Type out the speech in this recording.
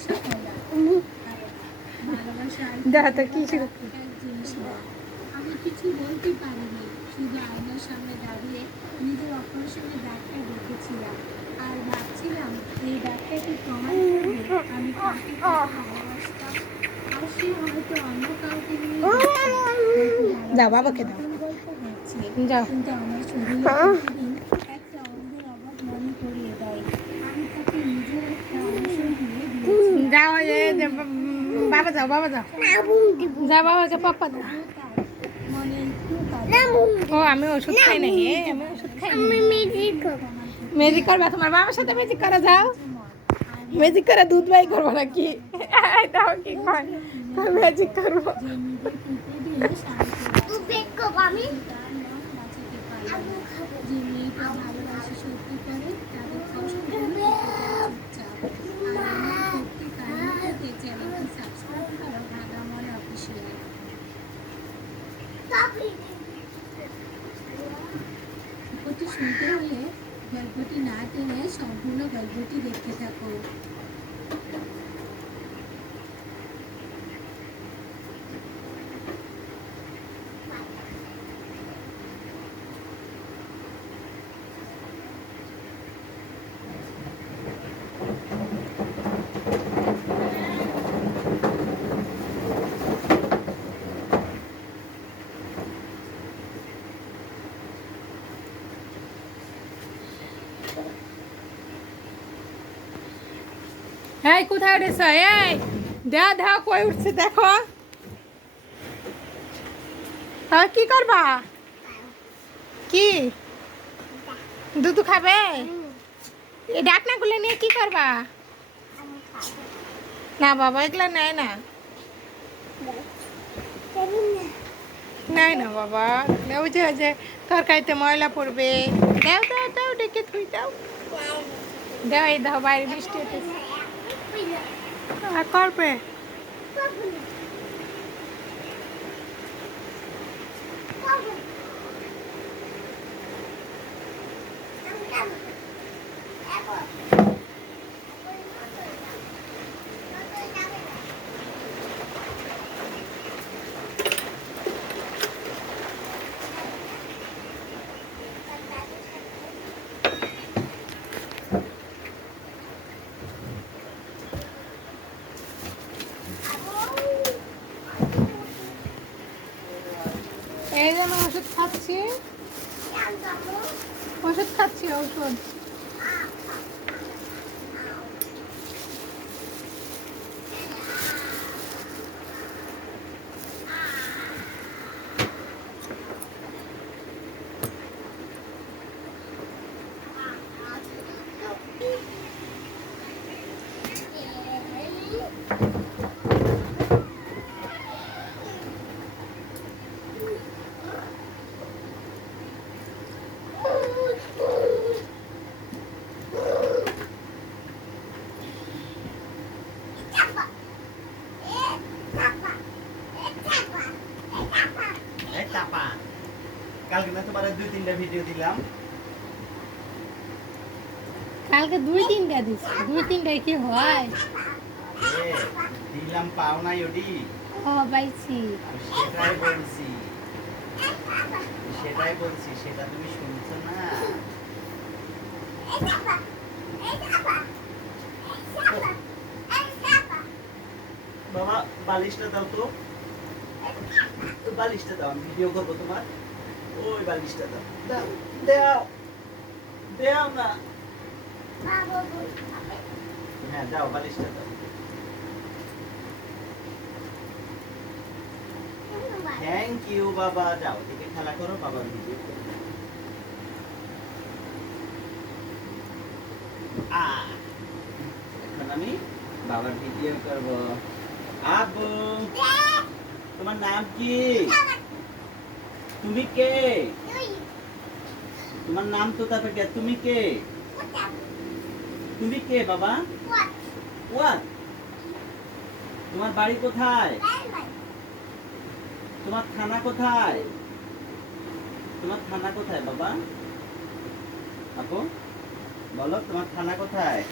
ভালোবাসা কলা ভালোবাসা কি জিনিস না। আমি কিছু বলতে পারিনি, শুধু আয়নার সামনে দাঁড়িয়ে নিজের অপারেশনের দাগটা দেখেছিলাম আর ভাবছিলাম এই দাগটা কি প্রমাণ করবে আমি কাউকে ভালোবাসতাম। আর সে হয়তো অন্য কাউকে নিয়ে যাও বাবাকে দাও, গল্প হচ্ছে, যাও। কিন্তু আমার শরীরে প্রতিদিন একটা অন্ধের অভাব মনে করিয়ে দেয়। আমি তাকে নিজের একটা অংশ দিয়ে দিয়েছি। যাও বাবা যাও, বাবা যাও, যাও বাবাকে পাপ্পা দাও। মনে একটু ও আমি ওষুধ খাই নাই, আমি ওষুধ খাই নাই। ম্যাজিক করবা তোমার বাবার সাথে? ম্যাজিক করা যাও, ম্যাজিক করে দুধ বাই করবো নাকি? দাও কি কয় ম্যাজিক করবো। আমি যে মেয়েটা ভালোবাসে সত্যি করে তাদের কষ্ট চুপচাপ। আর আমার সত্যি কারণ থেকে চ্যানেলটি সাবস্ক্রাইব করো ভাগাময় অফিসিয়াল। গল্পটি শুনতে হলে গল্পটি না টেনে সম্পূর্ণ গল্পটি দেখতে থাকো। এই কোথায় উঠেছ? এই দেও দেও, কই উঠছে দেখো। কি করবা? কি দুধ খাবে? এই ডাকনা গুলো নিয়ে কি করবা? না বাবা এগুলা নেয় না, নেয় না বাবা। ওই যে তরকারিতে ময়লা পড়বে। দাও দাও দাও, ডেকে থুই দাও, দাও। এই দাও, বাইরে বৃষ্টি হতেছে। করবে এই যে আমি ওষুধ খাচ্ছি, ওষুধ খাচ্ছি, ওষুধ। কালকে না তোমার 2-3টা ভিডিও দিলাম। কালকে 2-3টা দিছি, 2-3টাই কি হয়? দিলাম পাও নাই ওডি। ও পাইছি, সেটাই বলছি, সেটা তুমি শুনছো না। বাবা বালিশটা দাও তো, বালিশটা দাও, আমি ভিডিও করবো তোমার। ওই বালিশটা দাও, দাও দাও দাও না। হ্যাঁ দাও, বালিশটা দাও। থ্যাংক ইউ বাবা। যাও দিকে খেলা করো, বাবার ভিডিও করো। এখন আমি বাবার ভিডিও করব। আব্বু তোমার নাম কি? তুমি কে? তোমার নাম তো তারপর কে? তুমি কে? তুমি কে বাবা? ওয়াট? তোমার বাড়ি কোথায়? তোমার থানা কোথায়? তোমার থানা কোথায় বাবা? আপু বলো, তোমার থানা কোথায়?